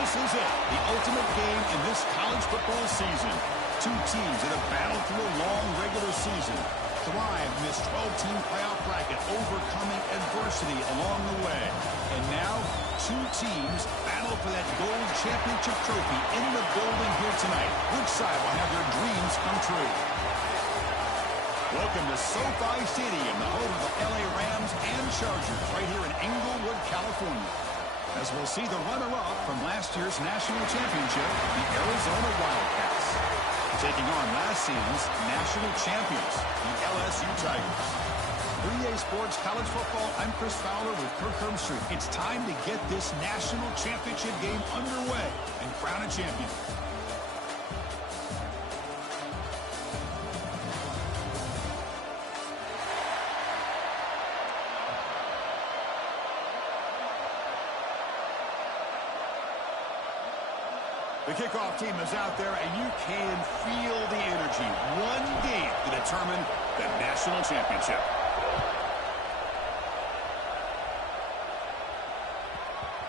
This is it, the ultimate game in this college football season. Two teams that have battled through a long regular season, thrive in this 12-team playoff bracket, overcoming adversity along the way. And now, two teams battle for that gold championship trophy in the building here tonight. Which side will have their dreams come true? Welcome to SoFi Stadium, the home of the LA Rams and Chargers, right here in Inglewood, California. As we'll see the runner-up from last year's national championship, the Arizona Wildcats, taking on last season's national champions, the LSU Tigers. For EA Sports College Football, I'm Chris Fowler with Kirk Herbstreit. It's time to get this national championship game underway and crown a champion. The kickoff team is out there, and you can feel the energy. One game to determine the national championship.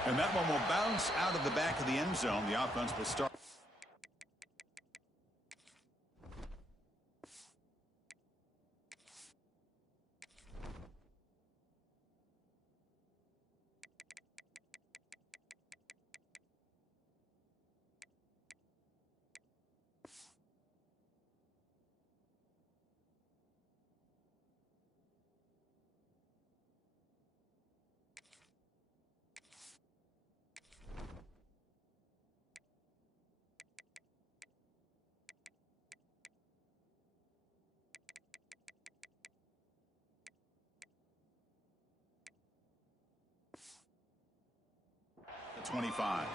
And that one will bounce out of the back of the end zone. The offense will start. The 25.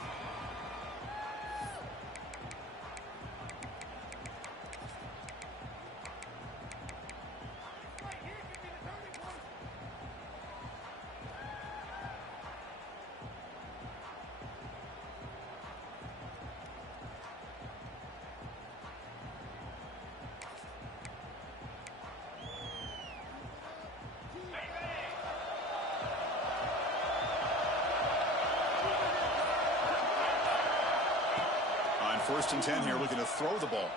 First and 10 here, looking to throw the ball.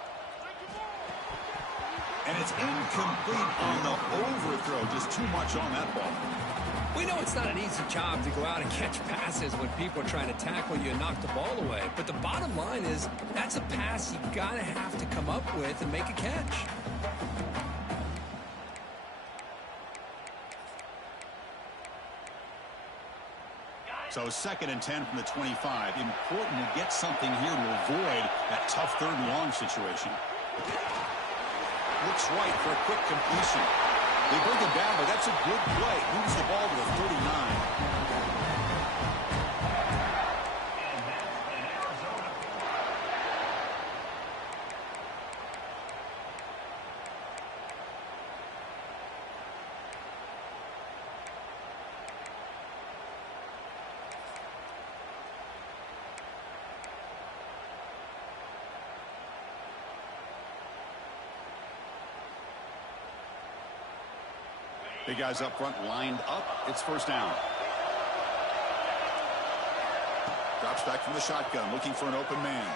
And it's incomplete on the overthrow. Just too much on that ball. We know it's not an easy job to go out and catch passes when people are trying to tackle you and knock the ball away. But the bottom line is that's a pass you gotta have to come up with and make a catch. So second and 10 from the 25. Important to get something here to avoid that tough third and long situation. Looks right for a quick completion. They bring it down, but that's a good play. Moves the ball to the 39. Big guys up front lined up. It's first down. Drops back from the shotgun, looking for an open man.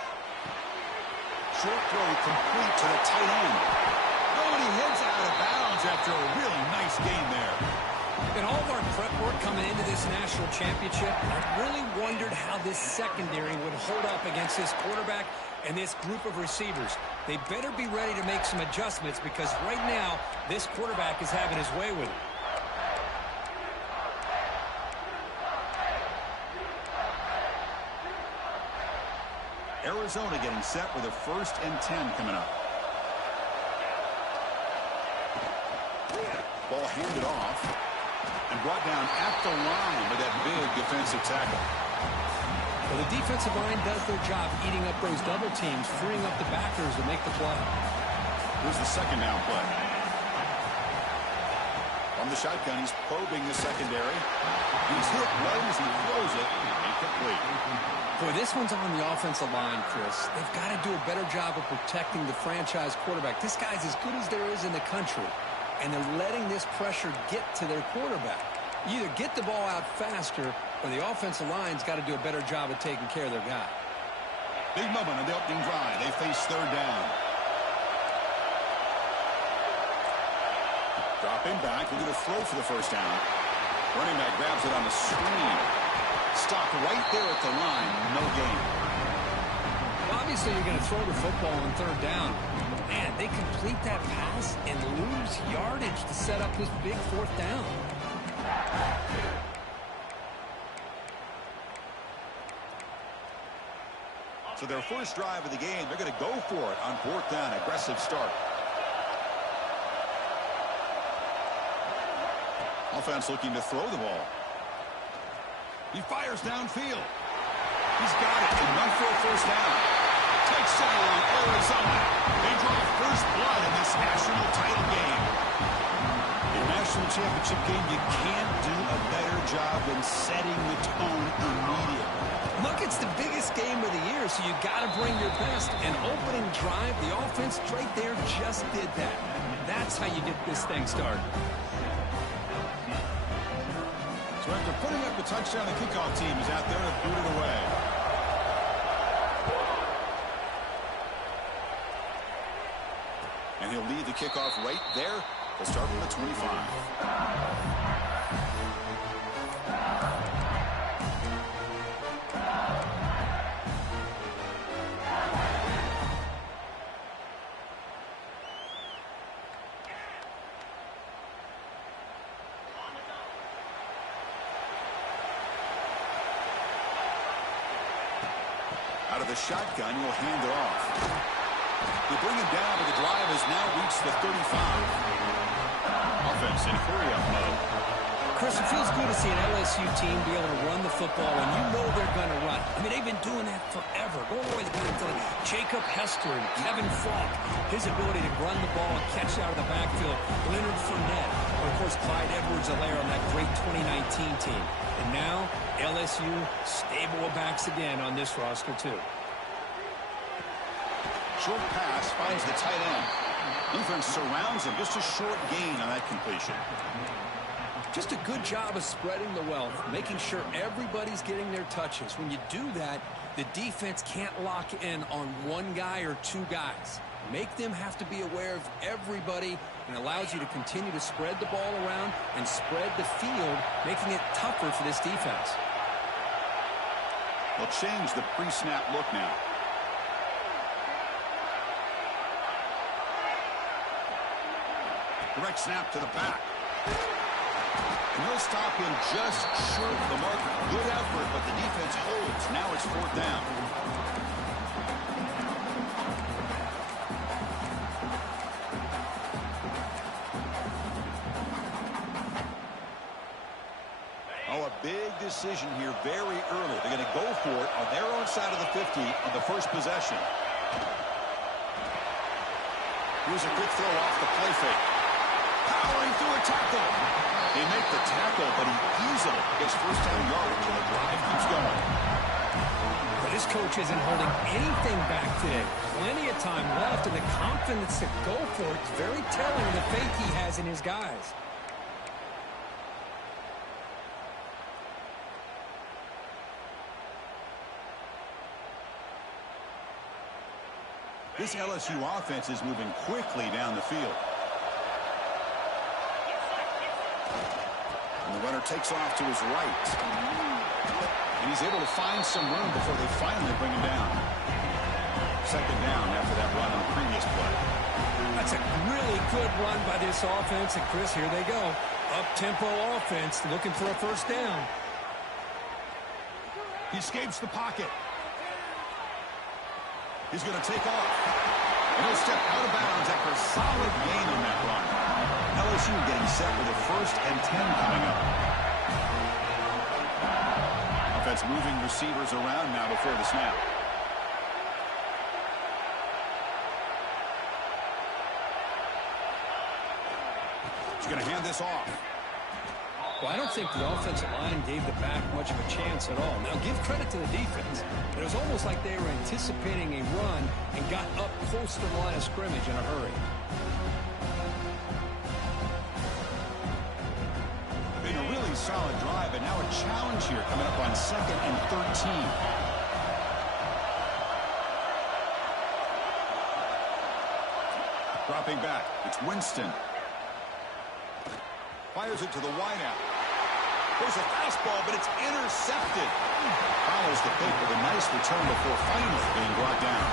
Short throw complete to the tight end. Nobody heads out of bounds after a really nice game there. In all of our prep work coming into this national championship, I really wondered how this secondary would hold up against this quarterback and this group of receivers. They better be ready to make some adjustments because right now, this quarterback is having his way with it. Arizona getting set with a first and 10 coming up. Ball handed off and brought down at the line with that big defensive tackle. Well, the defensive line does their job eating up those double teams, freeing up the backers to make the play. Here's the second down play. From the shotgun, he's probing the secondary. He's hit right as he throws it. Incomplete. Boy, this one's on the offensive line, Chris. They've got to do a better job of protecting the franchise quarterback. This guy's as good as there is in the country, and they're letting this pressure get to their quarterback. You either get the ball out faster or the offensive line's got to do a better job of taking care of their guy. Big moment on the opening drive. They face third down. Dropping back. We're going to throw for the first down. Running back grabs it on the screen. Stopped right there at the line. No gain. Well, obviously, you're going to throw the football on third down. Man, they complete that pass and lose yardage to set up this big fourth down. So their first drive of the game, they're going to go for it on fourth down. Aggressive start. Offense looking to throw the ball. He fires downfield. He's got it. Enough for a first down. Touchdown, Arizona. They draw first blood in this national title game. In a national championship game, you can't do a better job than setting the tone immediately. Look, it's the biggest game of the year, so you got to bring your best. An opening drive, the offense right there just did that. That's how you get this thing started. So after putting up the touchdown, the kickoff team is out there to boot it away. And he'll lead the kickoff right there to start from the 25. Out of the shotgun, he'll hand it off. They bring him down, but the drive has now reached the 35. Offense in hurry-up mode. Chris, it feels good to see an LSU team be able to run the football, and you know they're going to run. I mean, they've been doing that forever. Going all the way back to Jacob Hester and Kevin Falk. His ability to run the ball and catch out of the backfield. Leonard Fournette. Or, of course, Clyde Edwards-Helaire on that great 2019 team. And now, LSU stable of backs again on this roster, too. Short pass finds the tight end. Defense surrounds him. Just a short gain on that completion. Just a good job of spreading the wealth, making sure everybody's getting their touches. When you do that, the defense can't lock in on one guy or two guys. Make them have to be aware of everybody, and allows you to continue to spread the ball around and spread the field, making it tougher for this defense. They'll change the pre-snap look now. Direct snap to the back. And he'll stop him just short of the mark. Good effort, but the defense holds. Now it's fourth down. Oh, a big decision here very early. They're going to go for it on their own side of the 50 on the first possession. Here's a quick throw off the play fake. Powering through a tackle. They make the tackle, but he easily gets first down yardage, and the drive keeps going. But this coach isn't holding anything back today. Plenty of time left, and the confidence to go for it is very telling of the faith he has in his guys. This LSU offense is moving quickly down the field. And the runner takes off to his right. And he's able to find some room before they finally bring him down. Second down after that run on the previous play. That's a really good run by this offense. And, Chris, here they go. Up-tempo offense looking for a first down. He escapes the pocket. He's going to take off. And he'll step out of bounds after a solid gain on that run. LSU getting set with a 1st and 10 coming up. Offense moving receivers around now before the snap. He's going to hand this off. Well, I don't think the offensive line gave the back much of a chance at all. Now, give credit to the defense. It was almost like they were anticipating a run and got up close to the line of scrimmage in a hurry. In a really solid drive, and now a challenge here coming up on 2nd and 13. Dropping back, it's Winston. Fires it to the wideout. There's a fastball, but it's intercepted. Follows the pick with a nice return before finally being brought down.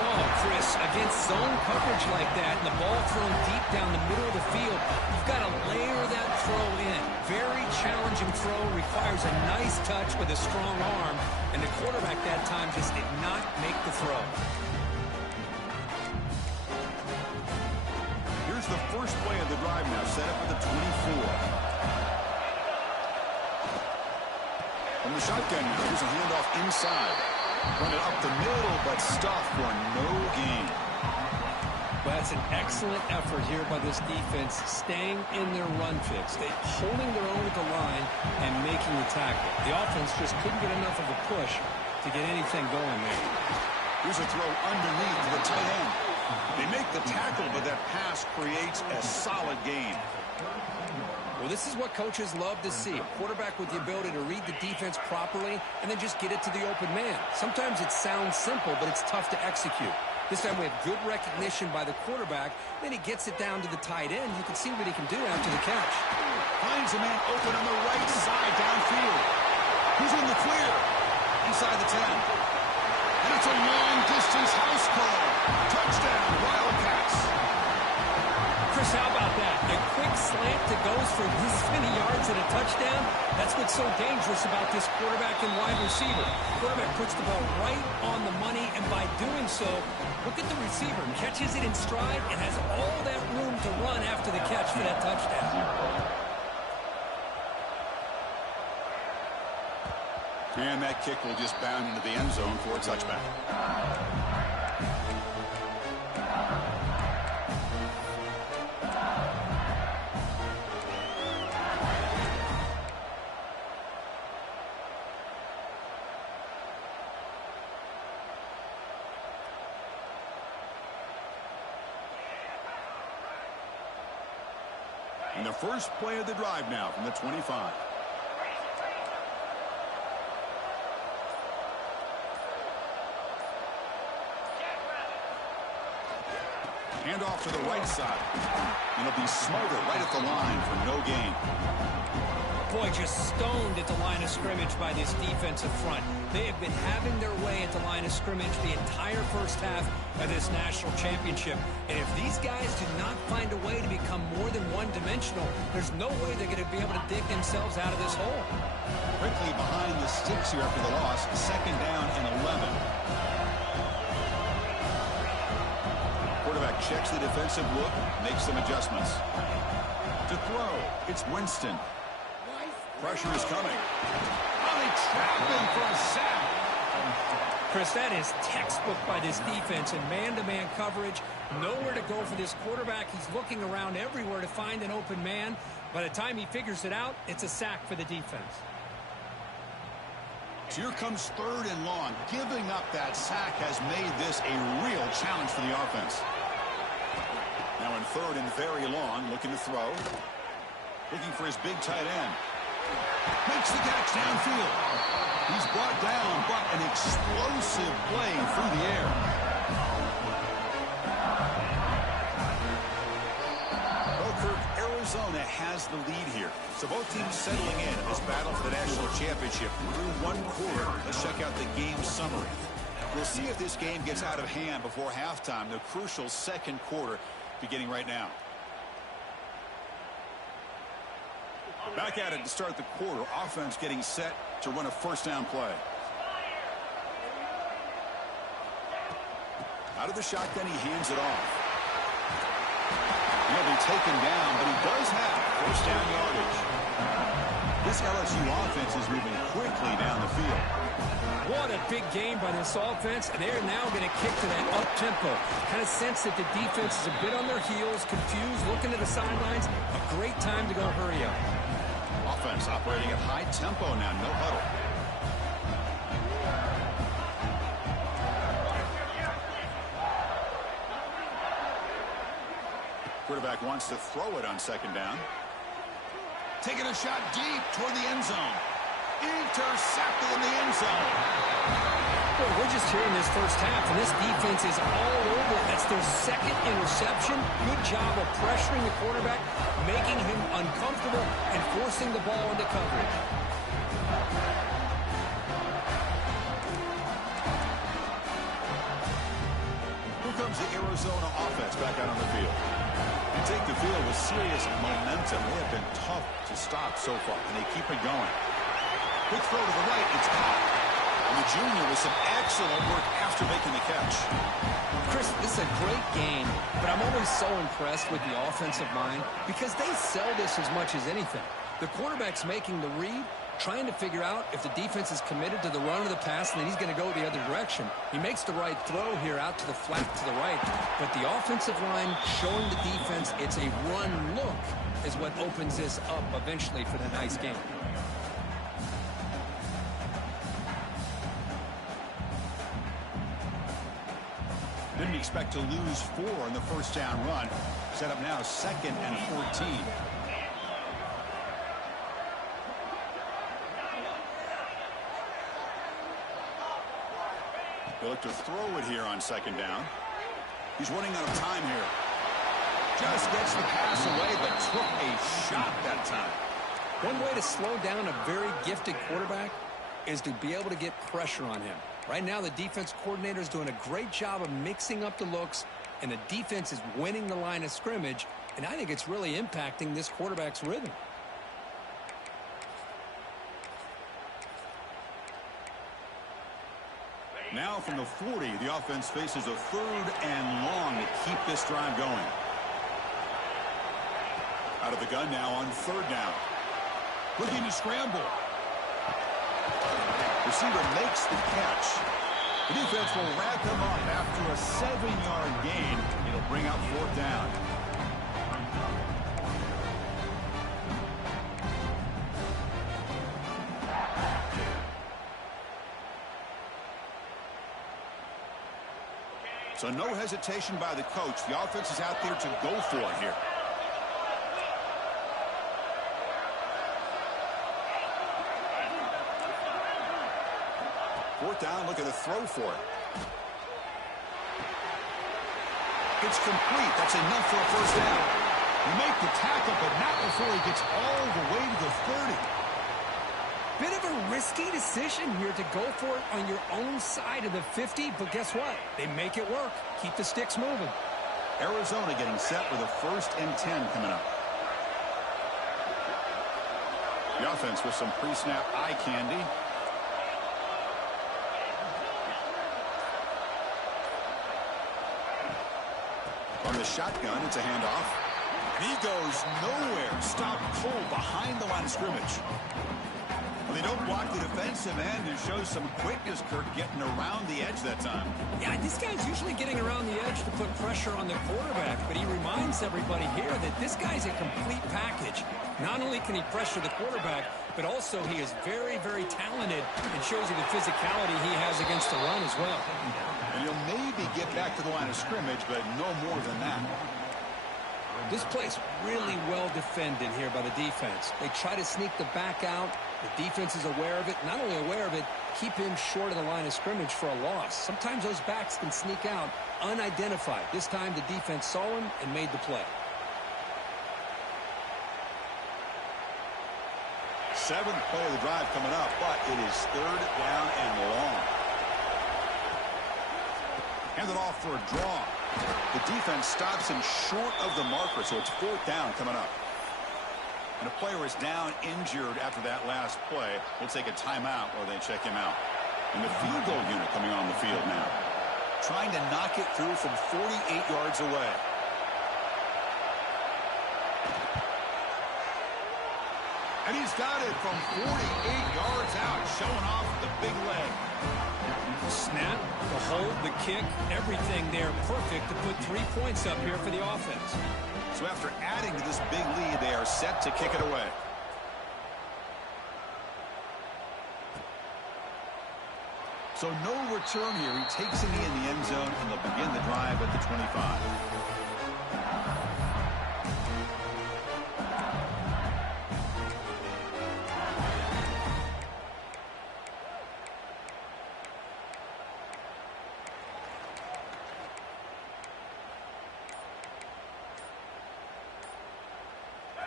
Oh, Chris, against zone coverage like that, and the ball thrown deep down the middle of the field, you've got to layer that throw in. Very challenging throw, requires a nice touch with a strong arm, and the quarterback that time just did not make the throw. Here's the first play of the drive now, set up at the 24. From the shotgun now, here's a handoff inside. Run it up the middle, but stuffed for no gain. Well, that's an excellent effort here by this defense, staying in their run fix. They holding their own at the line and making the tackle. The offense just couldn't get enough of a push to get anything going there. Here's a throw underneath to the tight end. They make the tackle, but that pass creates a solid gain. Well, this is what coaches love to see. A quarterback with the ability to read the defense properly and then just get it to the open man. Sometimes it sounds simple, but it's tough to execute. This time we have good recognition by the quarterback. Then he gets it down to the tight end. You can see what he can do after the catch. Finds a man open on the right side downfield. He's in the clear. Inside the 10. And it's a long-distance house call. Touchdown, Wildcats. Chris, how about that? A quick slant that goes for this many yards and a touchdown. That's what's so dangerous about this quarterback and wide receiver. Quarterback puts the ball right on the money, and by doing so, look at the receiver. Catches it in stride and has all that room to run after the catch for that touchdown. And that kick will just bound into the end zone for a touchback. And the first play of the drive now from the 25. Hand off to the right side. And it'll be Smolder right at the line for no gain. Boy, just stoned at the line of scrimmage by this defensive front. They have been having their way at the line of scrimmage the entire first half of this national championship. And if these guys do not find a way to become more than one-dimensional, there's no way they're going to be able to dig themselves out of this hole. Quickly behind the sticks here after the loss. 2nd down and 11. Quarterback checks the defensive look, makes some adjustments. To throw, it's Winston. Pressure is coming. Oh, they trap him for a sack. Chris, that is textbook by this defense in man-to-man coverage. Nowhere to go for this quarterback. He's looking around everywhere to find an open man. By the time he figures it out, it's a sack for the defense. So here comes 3rd and long. Giving up that sack has made this a real challenge for the offense. Now in 3rd and very long, looking to throw. Looking for his big tight end. Makes the catch downfield. He's brought down, but an explosive play through the air. Well, Kirk, Arizona has the lead here. So both teams settling in this battle for the national championship through one quarter. Let's check out the game summary. We'll see if this game gets out of hand before halftime. The crucial 2nd quarter beginning right now. Back at it to start the quarter. Offense getting set to run a 1st down play. Out of the shotgun, he hands it off. He'll be taken down, but he does have 1st down yardage. This LSU offense is moving quickly down the field. What a big game by this offense, and they're now going to kick to that up-tempo. Kind of sense that the defense is a bit on their heels, confused, looking at the sidelines. A great time to go hurry up. Offense operating at high tempo now, no huddle. Quarterback wants to throw it on 2nd down. Taking a shot deep toward the end zone. Intercepted in the end zone. Boy, we're just here in this first half, and this defense is all over it. That's their second interception. Good job of pressuring the quarterback, making him uncomfortable, and forcing the ball into coverage. Here comes the Arizona offense back out on the field. They take the field with serious momentum. They have been tough to stop so far, and they keep it going. Quick throw to the right. It's caught. And the junior with some excellent work after making the catch. Chris, this is a great game, but I'm always so impressed with the offensive line because they sell this as much as anything. The quarterback's making the read, trying to figure out if the defense is committed to the run or the pass, and then he's going to go the other direction. He makes the right throw here out to the flat to the right, but the offensive line showing the defense it's a run look is what opens this up eventually for the nice game. Didn't expect to lose 4 in the first down run. Set up now 2nd and 14. They look to throw it here on 2nd down. He's running out of time here. Just gets the pass away, but took a shot that time. One way to slow down a very gifted quarterback is to be able to get pressure on him. Right now, the defense coordinator is doing a great job of mixing up the looks, and the defense is winning the line of scrimmage, and I think it's really impacting this quarterback's rhythm. Now from the 40, the offense faces a 3rd and long to keep this drive going. Out of the gun now on 3rd down. Looking to scramble. Receiver makes the catch. The defense will wrap him up after a 7-yard gain. It'll bring up 4th down. So no hesitation by the coach. The offense is out there to go for it here. Fourth down, looking to throw for it. It's complete. That's enough for a first down. You make the tackle, but not before he gets all the way to the 30. Bit of a risky decision here to go for it on your own side of the 50, but guess what? They make it work. Keep the sticks moving. Arizona getting set with a 1st and 10 coming up. The offense with some pre-snap eye candy. On the shotgun, it's a handoff. And he goes nowhere. Stopped cold behind the line of scrimmage. Well, they don't block the defensive end and show some quickness, Kirk, getting around the edge that time. Yeah, this guy's usually getting around the edge to put pressure on the quarterback, but he reminds everybody here that this guy's a complete package. Not only can he pressure the quarterback, but also he is very, very talented and shows you the physicality he has against the run as well. And he'll maybe get back to the line of scrimmage, but no more than that. This play's really well defended here by the defense. They try to sneak the back out. The defense is aware of it. Not only aware of it, keep him short of the line of scrimmage for a loss. Sometimes those backs can sneak out unidentified. This time the defense saw him and made the play. 7th play of the drive coming up, but it is 3rd down and long. Hand it off for a draw. The defense stops him short of the marker, so it's 4th down coming up. And a player is down injured after that last play. We'll take a timeout while they check him out. And the field goal unit coming on the field now. Trying to knock it through from 48 yards away. And he's got it from 48 yards out, showing off the big leg. Snap, the hold, the kick, everything there perfect to put 3 points up here for the offense. So after adding to this big lead, they are set to kick it away. So no return here. He takes it in the end zone, and they'll begin the drive at the 25.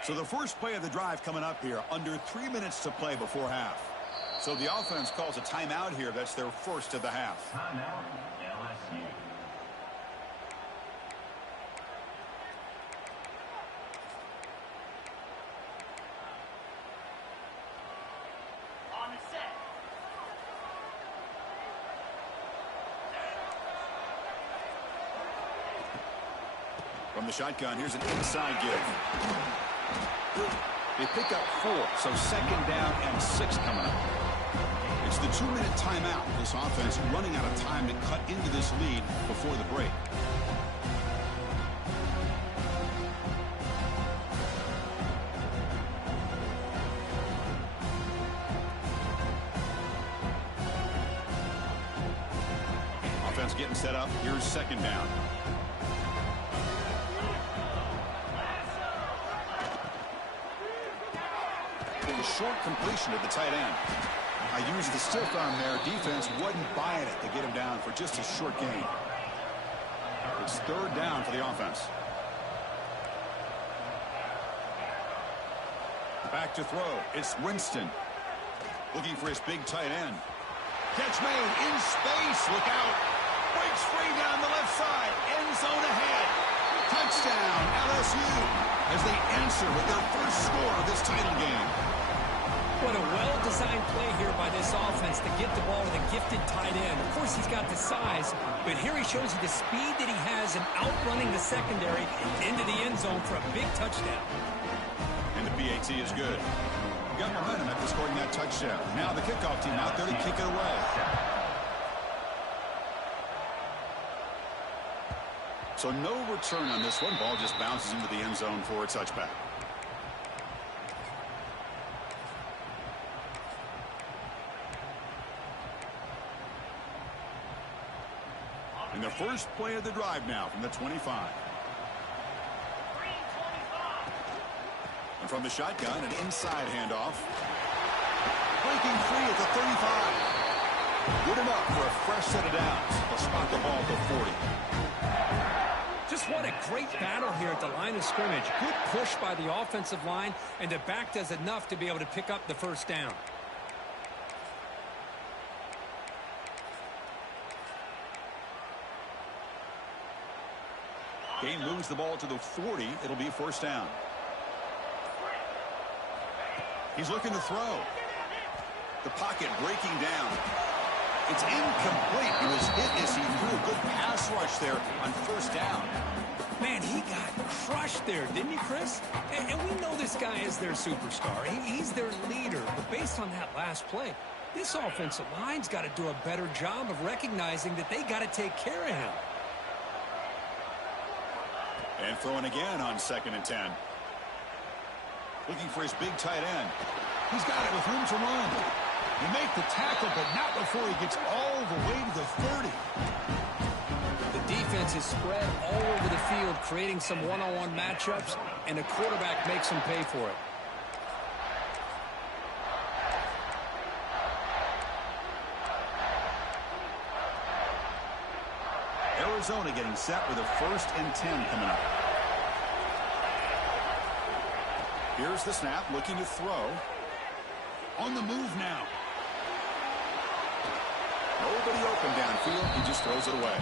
So the first play of the drive coming up here, under 3 minutes to play before half. So the offense calls a timeout here. That's their first of the half. Timeout, LSU. On the set. From the shotgun, here's an inside give. They pick up 4, so second down and 6 coming up. It's the 2-minute timeout. This offense running out of time to cut into this lead before the break. Offense getting set up. Here's second down. Short completion to the tight end. I used the stiff arm there. Defense wasn't buying it to get him down for just a short gain. It's third down for the offense. Back to throw. It's Winston. Looking for his big tight end. Catch made in space. Look out. Breaks free down the left side. End zone ahead. Touchdown, LSU, as they answer with their first score of this title game. What a well-designed play here by this offense to get the ball to the gifted tight end. Of course, he's got the size, but here he shows you the speed that he has in outrunning the secondary into the end zone for a big touchdown. And the PAT is good. Got momentum after scoring that touchdown. Now the kickoff team out there to kick it away. So no return on this one. Ball just bounces into the end zone for a touchback. And the first play of the drive now from the 25. And from the shotgun, an inside handoff. Breaking free at the 35. Good enough for a fresh set of downs. They'll spot the ball at the 40. Just what a great battle here at the line of scrimmage. Good push by the offensive line, and the back does enough to be able to pick up the first down. Gain moves the ball to the 40. It'll be first down. He's looking to throw. The pocket breaking down. It's incomplete. He was hit as he threw a good pass rush there on first down. Man, he got crushed there, didn't he, Chris? And we know this guy is their superstar. He's their leader. But based on that last play, this offensive line's got to do a better job of recognizing that they got to take care of him. And throwing again on 2nd and 10. Looking for his big tight end. He's got it with room to run. He make the tackle, but not before he gets all the way to the 30. The defense is spread all over the field, creating some one-on-one matchups, and the quarterback makes them pay for it. Arizona getting set with a 1st and 10 coming up. Here's the snap, looking to throw. On the move now. Nobody open downfield. He just throws it away.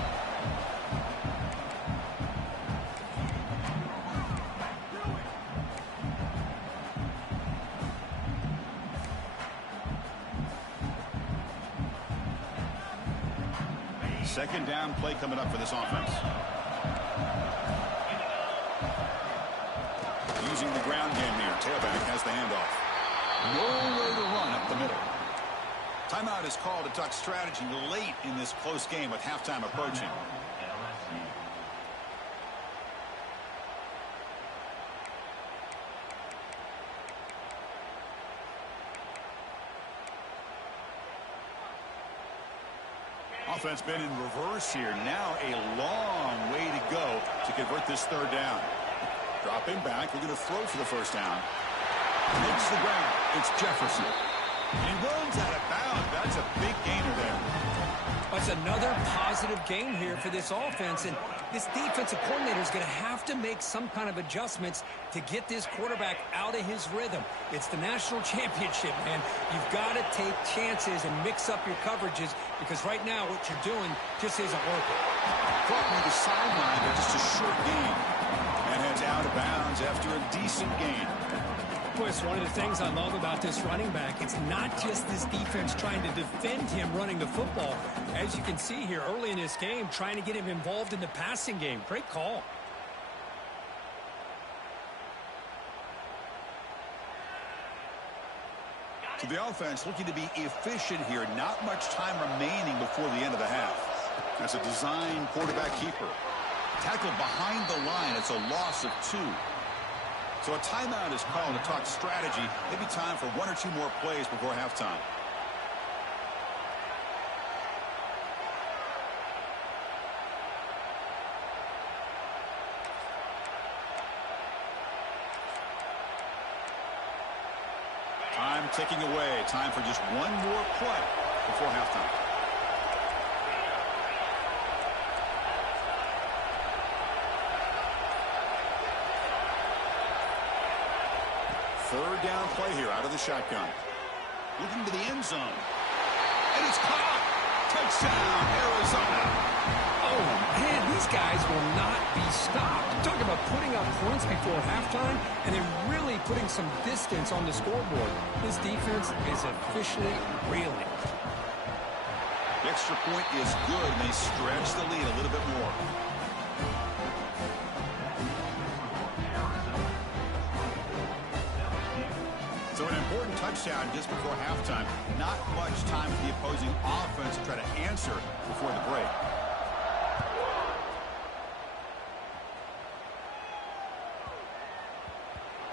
Second down play coming up for this offense. Using the ground game here. Tailback has the handoff. Nowhere to run up the middle. Timeout is called to talk strategy late in this close game with halftime approaching. Offense been in reverse here. Now a long way to go to convert this third down. Dropping back. We're going to throw for the first down. Makes the ground. It's Jefferson. And he runs out of bounds. That's a big gainer there. That's another positive game here for this offense, and this defensive coordinator is going to have to make some kind of adjustments to get this quarterback out of his rhythm. It's the national championship, man. You've got to take chances and mix up your coverages because right now what you're doing just isn't working. Caught near the sideline, but just a short gain. And heads out of bounds after a decent gain. Boy, it's one of the things I love about this running back. It's not just this defense trying to defend him running the football. As you can see here early in this game, trying to get him involved in the passing game. Great call. So the offense looking to be efficient here. Not much time remaining before the end of the half. That's a design quarterback keeper. Tackled behind the line. It's a loss of 2. So a timeout is called to talk strategy. Maybe time for 1 or 2 more plays before halftime. Time ticking away. Time for just 1 more play before halftime. Third down play here out of the shotgun. Looking to the end zone. And it's caught. Touchdown, Arizona. Oh, man, these guys will not be stopped. Talk about putting up points before halftime and then really putting some distance on the scoreboard. This defense is officially reeling. The extra point is good, and they stretch the lead a little bit more. So an important touchdown just before halftime. Not much time for the opposing offense to try to answer before the break.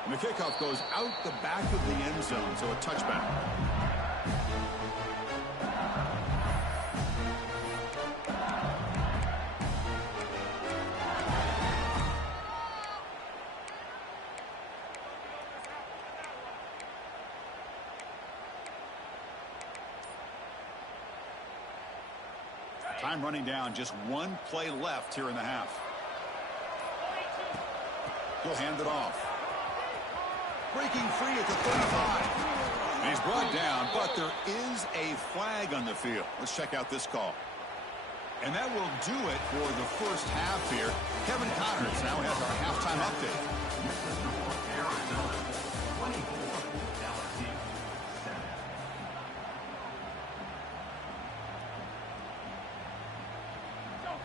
And the kickoff goes out the back of the end zone, so a touchback. Time running down, just 1 play left here in the half. He'll hand it off. Breaking free at the 35. And he's brought down, but there is a flag on the field. Let's check out this call. And that will do it for the first half here. Kevin Connors now has our halftime update.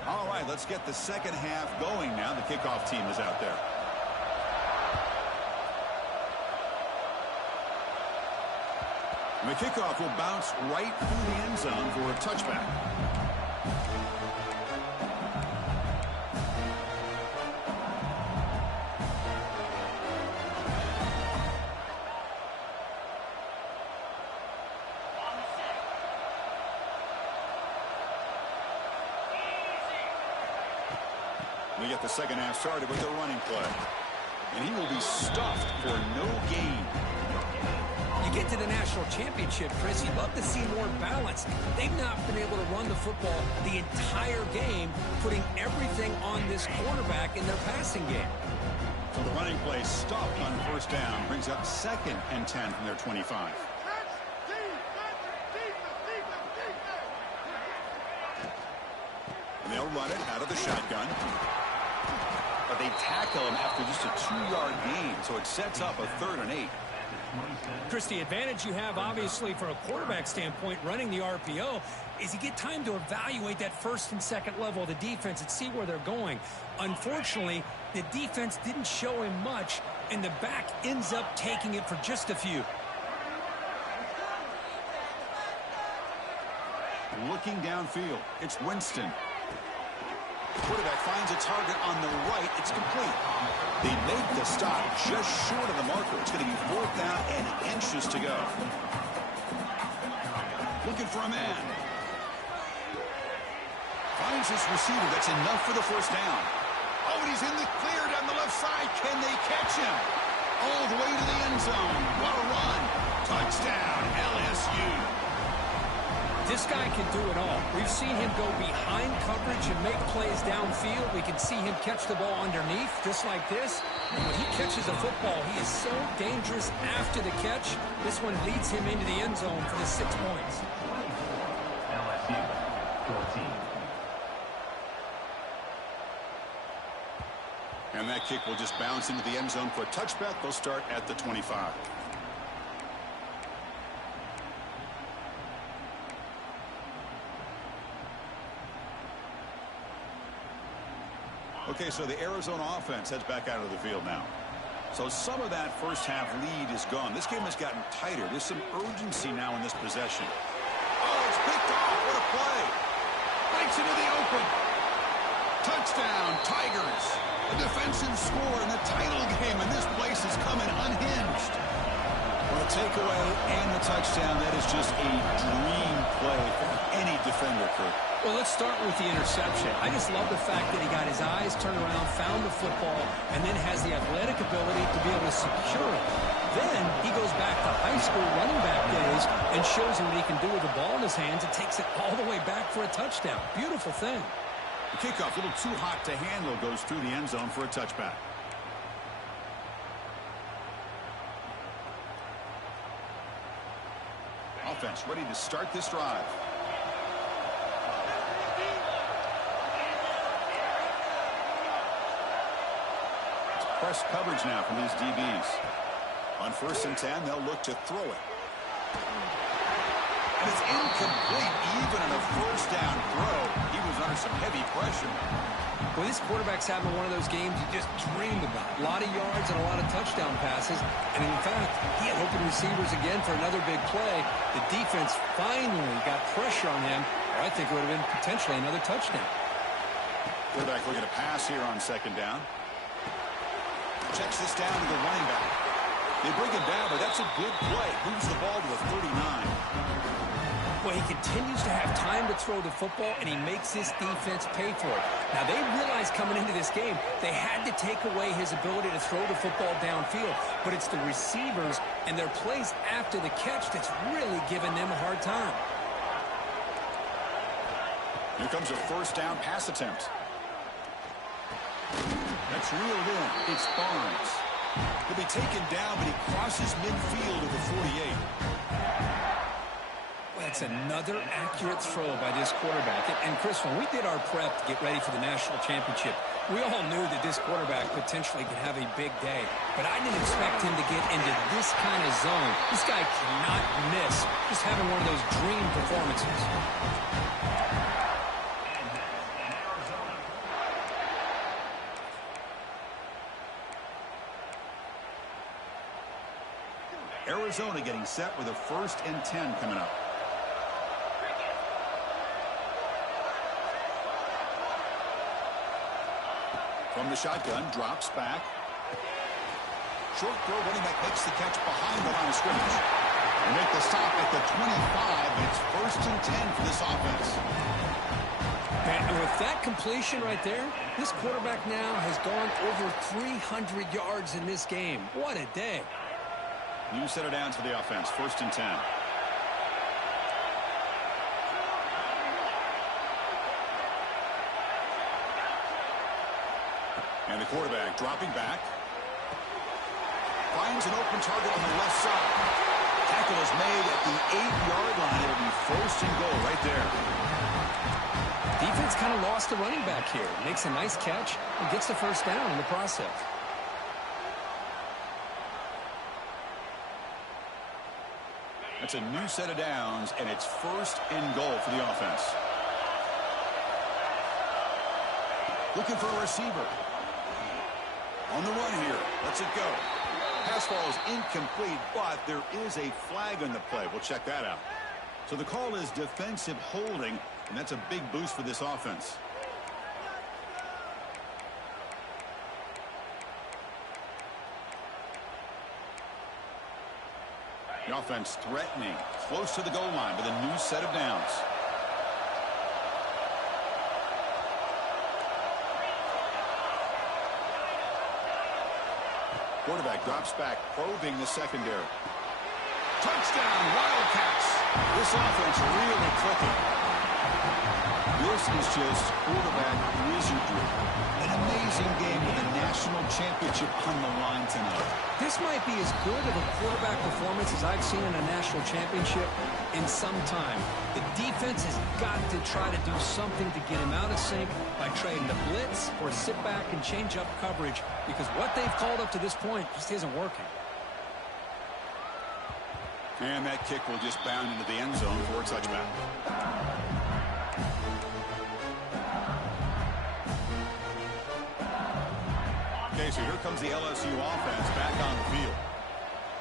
All right, let's get the second half going now. The kickoff team is out there. And the kickoff will bounce right through the end zone for a touchback. We get the second half started with the running play. And he will be stuffed for no gain. You get to the national championship, Chris, you'd love to see more balance. They've not been able to run the football the entire game, putting everything on this quarterback in their passing game. So the running play stopped on first down, brings up 2nd and 10 from their 25. And they'll run it out of the shotgun. But they tackle him after just a 2-yard gain, so it sets up a 3rd and 8. Chris, the advantage you have, obviously, from a quarterback standpoint, running the RPO, is you get time to evaluate that 1st and 2nd level of the defense and see where they're going. Unfortunately, the defense didn't show him much, and the back ends up taking it for just a few. Looking downfield, it's Winston. Quarterback finds a target on the right. It's complete. They make the stop just short of the marker. It's going to be 4th down and inches to go. Looking for a man. Finds his receiver. That's enough for the first down. Oh, and he's in the clear down the left side. Can they catch him? All the way to the end zone. What a run. Touchdown, LSU. This guy can do it all. We've seen him go behind coverage and make plays downfield. We can see him catch the ball underneath, just like this. And when he catches a football, he is so dangerous after the catch. This one leads him into the end zone for the 6 points. LSU, 14. And that kick will just bounce into the end zone for a touchback. They'll start at the 25. Okay, so the Arizona offense heads back out of the field now. So some of that first half lead is gone. This game has gotten tighter. There's some urgency now in this possession. Oh, it's picked off. What a play. Breaks into the open. Touchdown, Tigers. A defensive score in the title game, and this place is coming unhinged. Well, a takeaway and a touchdown. That is just a dream play for any defender, Kurt. Well, let's start with the interception. I just love the fact that he got his eyes turned around, found the football, and then has the athletic ability to be able to secure it. Then he goes back to high school running back days and shows him what he can do with the ball in his hands and takes it all the way back for a touchdown. Beautiful thing. The kickoff, a little too hot to handle, goes through the end zone for a touchback. Offense ready to start this drive. It's press coverage now from these DBs. On 1st and 10, they'll look to throw it. And it's incomplete, even on a first down throw. He was under some heavy pressure. Well, this quarterback's having one of those games you just dreamed about. A lot of yards and a lot of touchdown passes. And in fact, he had open receivers again for another big play. The defense finally got pressure on him. Or I think it would have been potentially another touchdown. Quarterback looking to pass here on 2nd down. Checks this down to the running back. They bring him down, but that's a good play. Moves the ball to the 39. Well, he continues to have time to throw the football, and he makes this defense pay for it. Now, they realized coming into this game they had to take away his ability to throw the football downfield, but it's the receivers and their plays after the catch that's really giving them a hard time. Here comes a 1st down pass attempt. That's reeled in. It's Barnes. He'll be taken down, but he crosses midfield to the 48. That's another accurate throw by this quarterback. And Chris, when we did our prep to get ready for the national championship, we all knew that this quarterback potentially could have a big day. But I didn't expect him to get into this kind of zone. This guy cannot miss. Just having one of those dream performances. Arizona getting set with a 1st and 10 coming up. From the shotgun, drops back. Short throw, running back makes the catch behind the line of scrimmage. They make the stop at the 25, and it's 1st and 10 for this offense. And with that completion right there, this quarterback now has gone over 300 yards in this game. What a day. New set of downs for the offense, 1st and 10. And the quarterback dropping back. Finds an open target on the left side. Tackle is made at the 8-yard line. It'll be 1st and goal right there. Defense kind of lost the running back here. Makes a nice catch and gets the 1st down in the process. That's a new set of downs, and it's 1st and goal for the offense. Looking for a receiver. On the run here. Lets it go. Pass ball is incomplete, but there is a flag on the play. We'll check that out. So the call is defensive holding, and that's a big boost for this offense. The offense threatening, close to the goal line with a new set of downs. Quarterback drops back, probing the secondary. Touchdown, Wildcats. This offense really clicking. This is just quarterback wizardry. An amazing game with a national championship on the line tonight. This might be as good of a quarterback performance as I've seen in a national championship in some time. The defense has got to try to do something to get him out of sync by trading the blitz or sit back and change up coverage, because what they've called up to this point just isn't working. And that kick will just bound into the end zone for a touchback. Okay, so here comes the LSU offense back on the field.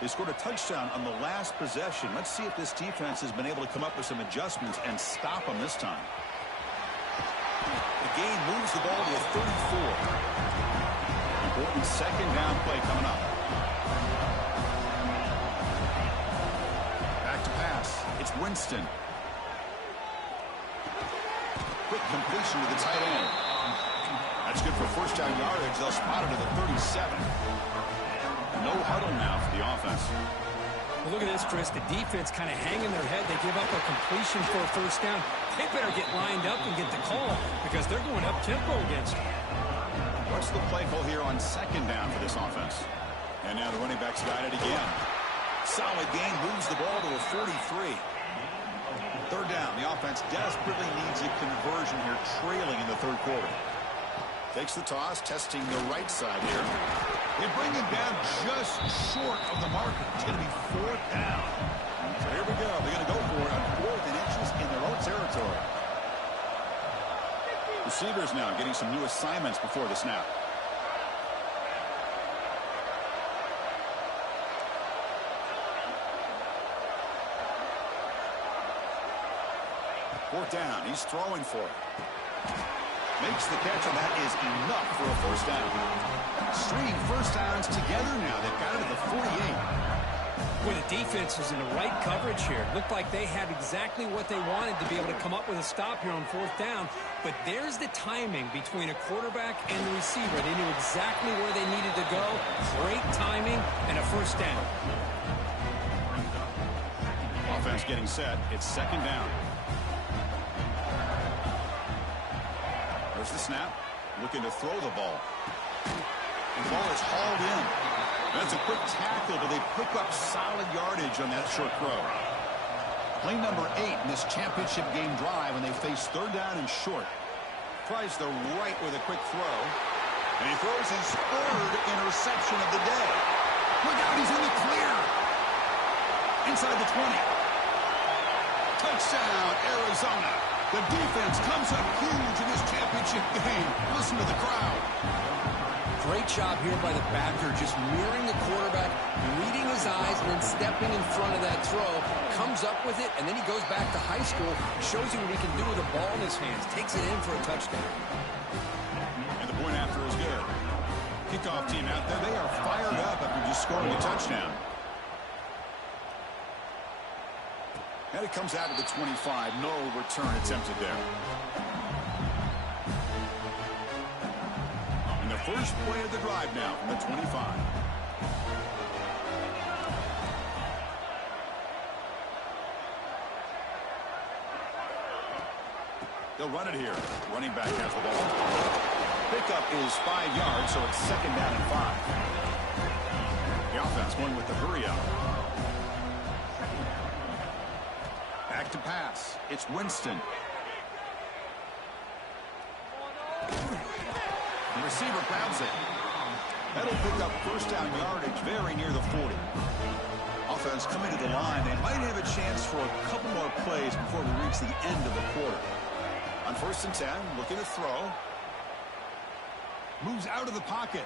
They scored a touchdown on the last possession. Let's see if this defense has been able to come up with some adjustments and stop them this time. The game moves the ball to a 34. Important second down play coming up. Back to pass. It's Winston. Quick completion to the tight end. That's good for first down yardage. They'll spot it at the 37. No huddle now for the offense. Well, look at this, Chris. The defense kind of hanging their head. They give up a completion for a first down. They better get lined up and get the call, because they're going up-tempo against them. What's the play call here on second down for this offense? And now the running back's got it again. Solid gain, moves the ball to a 43. Third down. The offense desperately needs a conversion here, trailing in the third quarter. Takes the toss, testing the right side here. They bring him down just short of the marker. It's going to be fourth down. So here we go. They're going to go for it on 4th and inches in their own territory. Receivers now getting some new assignments before the snap. Fourth down. He's throwing for it. Makes the catch, and that is enough for a first down. Stringing first downs together now. They've got it at the 48. Boy, the defense was in the right coverage here. Looked like they had exactly what they wanted to be able to come up with a stop here on fourth down. But there's the timing between a quarterback and the receiver. They knew exactly where they needed to go. Great timing and a first down. Offense getting set. It's second down. There's the snap. Looking to throw the ball. The ball is hauled in. That's a quick tackle, but they pick up solid yardage on that short throw. Play number 8 in this championship game drive when they face third down and short. Tries the right with a quick throw. And he throws his third interception of the day. Look out, he's in the clear. Inside the 20. Touchdown, Arizona. The defense comes up huge in this championship game. Listen to the crowd. Great job here by the backer, just mirroring the quarterback, reading his eyes, and then stepping in front of that throw. Comes up with it, and then he goes back to high school, shows you what he can do with the ball in his hands, takes it in for a touchdown. And the point after is good. Kickoff team out there, they are fired up after just scoring a touchdown. And it comes out of the 25. No return attempted there. And the first play of the drive now from the 25. They'll run it here. Running back has the ball. Pickup is 5 yards, so it's second down and 5. The offense going with the hurry up. Back to pass. It's Winston. The receiver grabs it. That'll pick up first down yardage very near the 40. Offense coming to the line. They might have a chance for a couple more plays before we reach the end of the quarter. On 1st and 10, looking to throw. Moves out of the pocket.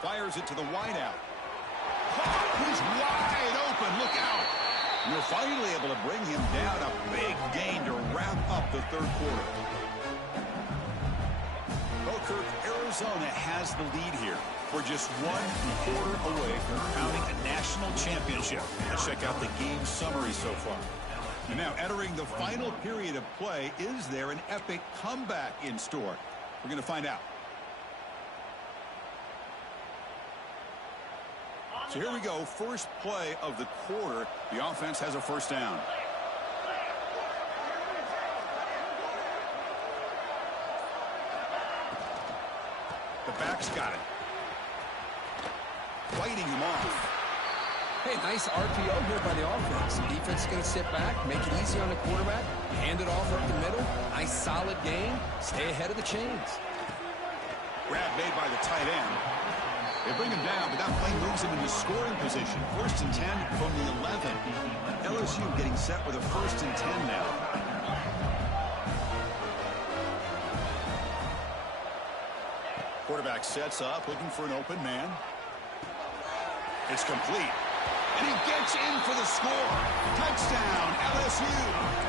Fires it to the wideout. He's wide open. Look out. You're finally able to bring him down. A big gain to wrap up the third quarter. Well, Kirk, Arizona has the lead here. We're just 1 quarter away from crowning a national championship. Let's check out the game summary so far. And now entering the final period of play, is there an epic comeback in store? We're going to find out. So here we go, first play of the quarter. The offense has a first down. The back's got it. Fighting him off. Hey, nice RPO here by the offense. Defense is going to sit back, make it easy on the quarterback, hand it off up the middle. Nice solid game. Stay ahead of the chains. Grab made by the tight end. They bring him down, but that play moves him into scoring position. First and 10 from the 11. LSU getting set with a first and 10 now. Quarterback sets up, looking for an open man. It's complete. And he gets in for the score. Touchdown, LSU.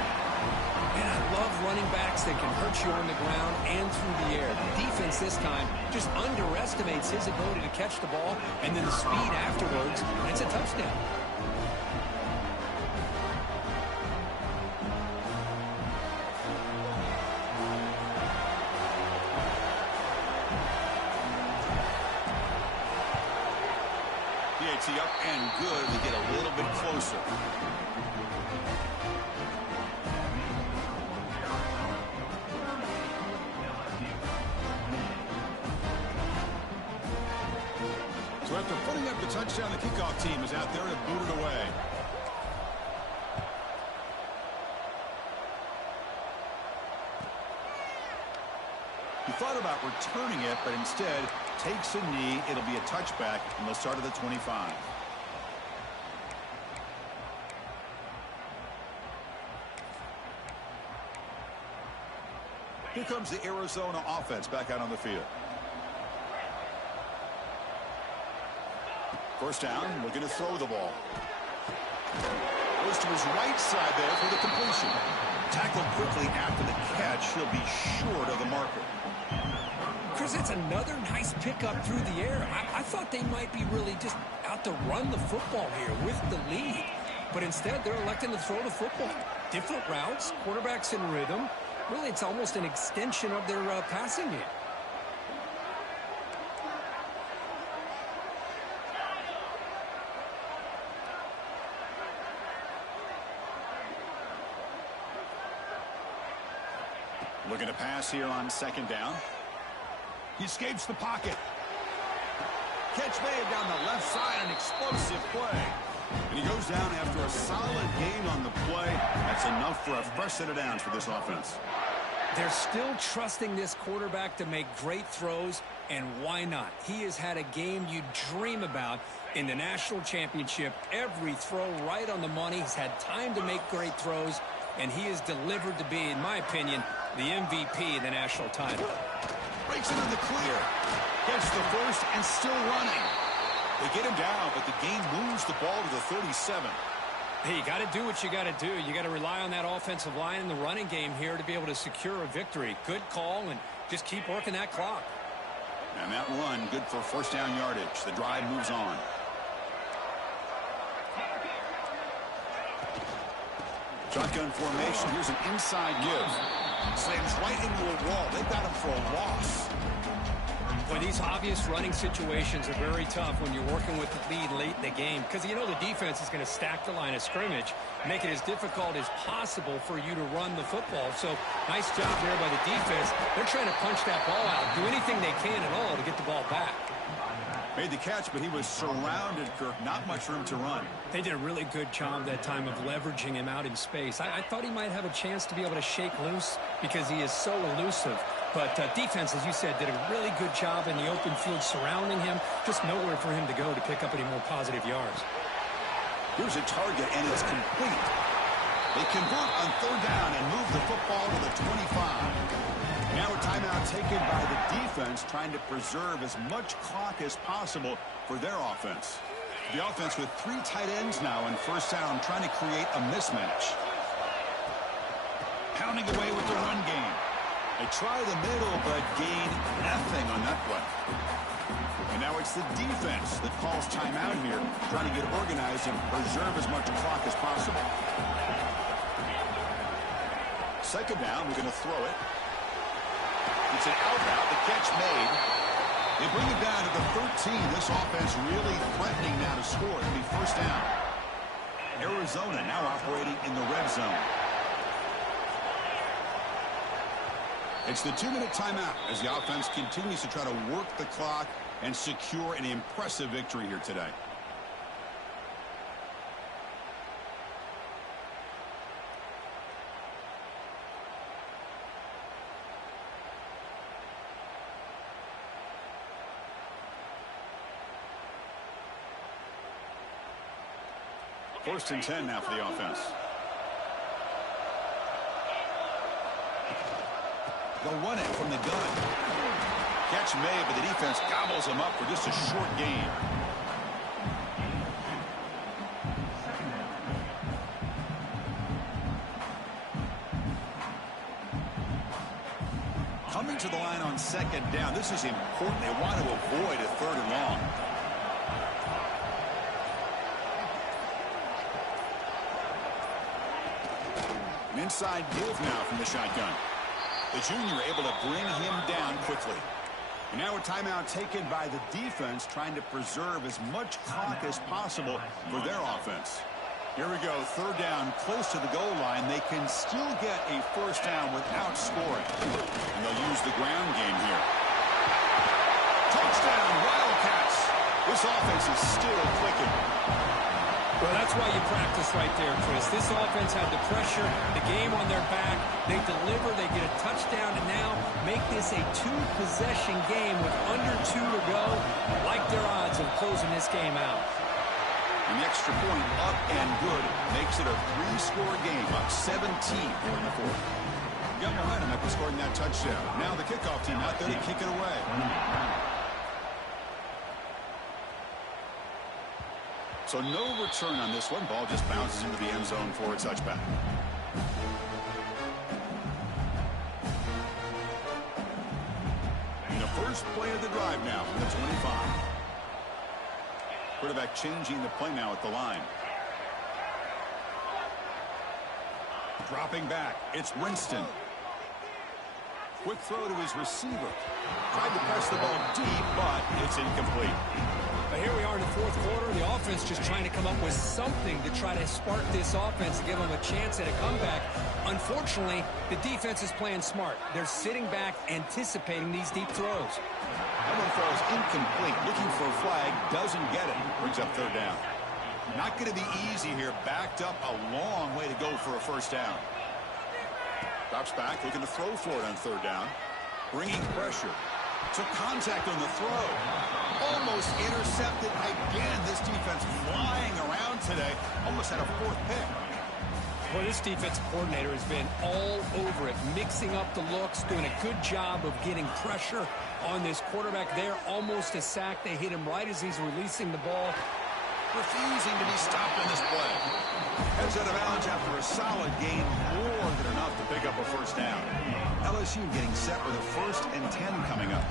And I love running backs that can hurt you on the ground and through the air. The defense this time just underestimates his ability to catch the ball, and then the speed afterwards, and it's a touchdown. PAT up and good to get a little bit closer. So after putting up the touchdown, the kickoff team is out there to boot it away. He thought about returning it, but instead takes a knee. It'll be a touchback, and they'll start at the 25. Here comes the Arizona offense back out on the field. First down, looking to throw the ball. Goes to his right side there for the completion. Tackled quickly after the catch. He'll be short of the marker. Chris, it's another nice pickup through the air. I thought they might be really just out to run the football here with the lead. But instead, they're electing to throw the football. Different routes, quarterbacks in rhythm. Really, it's almost an extension of their passing game. Looking to pass here on second down. He escapes the pocket. Catch made down the left side, an explosive play. And he goes down after a solid gain on the play. That's enough for a fresh set of downs for this offense. They're still trusting this quarterback to make great throws, and why not? He has had a game you dream about in the national championship. Every throw right on the money. He's had time to make great throws, and he is delivered to be, in my opinion, the MVP of the national title. Breaks into the clear. Gets the first and still running. They get him down, but the game moves the ball to the 37. Hey, you got to do what you got to do. You got to rely on that offensive line in the running game here to be able to secure a victory. Good call, and just keep working that clock. And that run, good for first down yardage. The drive moves on. Shotgun formation. Here's an inside give. Slams right into a wall. They've got him for a loss. Well, these obvious running situations are very tough when you're working with the lead late in the game, because you know the defense is going to stack the line of scrimmage, make it as difficult as possible for you to run the football. So nice job there by the defense. They're trying to punch that ball out, do anything they can at all to get the ball back. Made the catch, but he was surrounded, Kirk. Not much room to run. They did a really good job that time of leveraging him out in space. I thought he might have a chance to be able to shake loose because he is so elusive. But defense, as you said, did a really good job in the open field surrounding him. Just nowhere for him to go to pick up any more positive yards. Here's a target, and it's complete. They convert on third down and move the football to the 25. Now a timeout taken by the defense, trying to preserve as much clock as possible for their offense. The offense with three tight ends now in first down, trying to create a mismatch. Pounding away with the run game. They try the middle, but gain nothing on that play. And now it's the defense that calls timeout here, trying to get organized and preserve as much clock as possible. Second down, we're going to throw it. It's an out route, the catch made. They bring it down to the 13. This offense really threatening now to score. It'll be first down. Arizona now operating in the red zone. It's the 2-minute timeout as the offense continues to try to work the clock and secure an impressive victory here today. First and 10 now for the offense. They'll run it from the gun. Catch made, but the defense gobbles him up for just a short gain. Coming to the line on second down. This is important. They want to avoid a third and long. An inside give now from the shotgun. The junior able to bring him down quickly. And now a timeout taken by the defense, trying to preserve as much clock as possible for their offense. Here we go, third down, close to the goal line. They can still get a first down without scoring. And they'll use the ground game here. Touchdown, Wildcats. This offense is still clicking. Well, that's why you practice right there, Chris. This offense had the pressure, the game on their back. They deliver, they get a touchdown, and now make this a two-possession game with under 2 to go. Like their odds of closing this game out. And the extra point up and good makes it a 3-score game, up 17 here in the fourth. Got behind him after scoring that touchdown. Now the kickoff team out there to kick it away. So no return on this one. Ball just bounces into the end zone for a touchback. And the first play of the drive now from the 25. Quarterback changing the play now at the line. Dropping back. It's Winston. Quick throw to his receiver. Tried to press the ball deep, but it's incomplete. But here we are in the fourth quarter. The offense just trying to come up with something to try to spark this offense and give them a chance at a comeback. Unfortunately, the defense is playing smart. They're sitting back, anticipating these deep throws. That one falls incomplete. Looking for a flag, doesn't get it. Brings up third down. Not going to be easy here. Backed up a long way to go for a first down. Drops back, looking to throw for it on third down. Bringing pressure. Took contact on the throw. Almost intercepted again. This defense flying around today. Almost had a fourth pick. Well, this defensive coordinator has been all over it, mixing up the looks, doing a good job of getting pressure on this quarterback there. Almost a sack. They hit him right as he's releasing the ball. Refusing to be stopped in this play. Heads out of bounds after a solid gain, more than enough to pick up a first down. LSU getting set with a 1st and 10 coming up.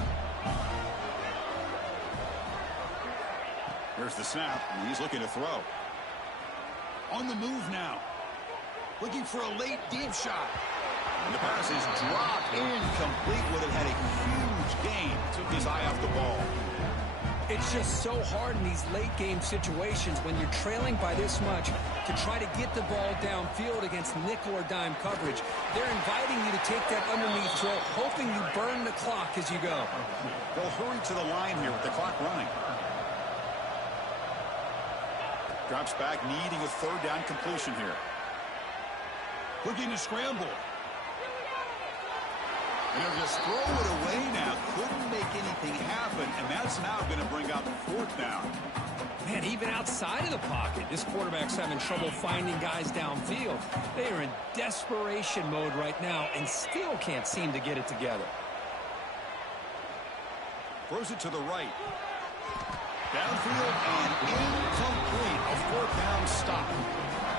Here's the snap, and he's looking to throw. On the move now. Looking for a late deep shot. And the pass is dropped. Incomplete. Would have had a huge gain. Took his eye off the ball. It's just so hard in these late-game situations when you're trailing by this much to try to get the ball downfield against nickel or dime coverage. They're inviting you to take that underneath throw, hoping you burn the clock as you go. They'll hurry to the line here with the clock running. Drops back, needing a third down completion here. Looking to scramble. And they'll just throw it away now. Couldn't make anything happen, and that's now going to bring up fourth down. Man, even outside of the pocket, this quarterback's having trouble finding guys downfield. They are in desperation mode right now and still can't seem to get it together. Throws it to the right. Downfield and incomplete. A fourth down stop.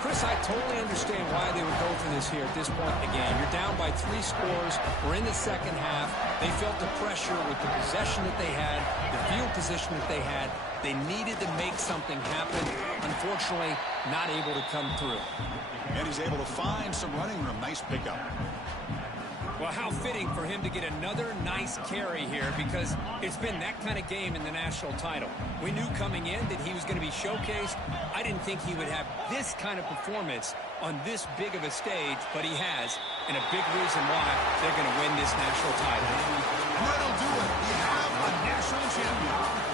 Chris, I totally understand why they would go for this here at this point in the game. You're down by 3 scores. We're in the second half. They felt the pressure with the possession that they had, the field position that they had. They needed to make something happen. Unfortunately, not able to come through. And he's able to find some running room. Nice pickup. Well, how fitting for him to get another nice carry here, because it's been that kind of game in the national title. We knew coming in that he was going to be showcased. I didn't think he would have this kind of performance on this big of a stage, but he has, and a big reason why they're going to win this national title. And that'll do it. We have a national champion.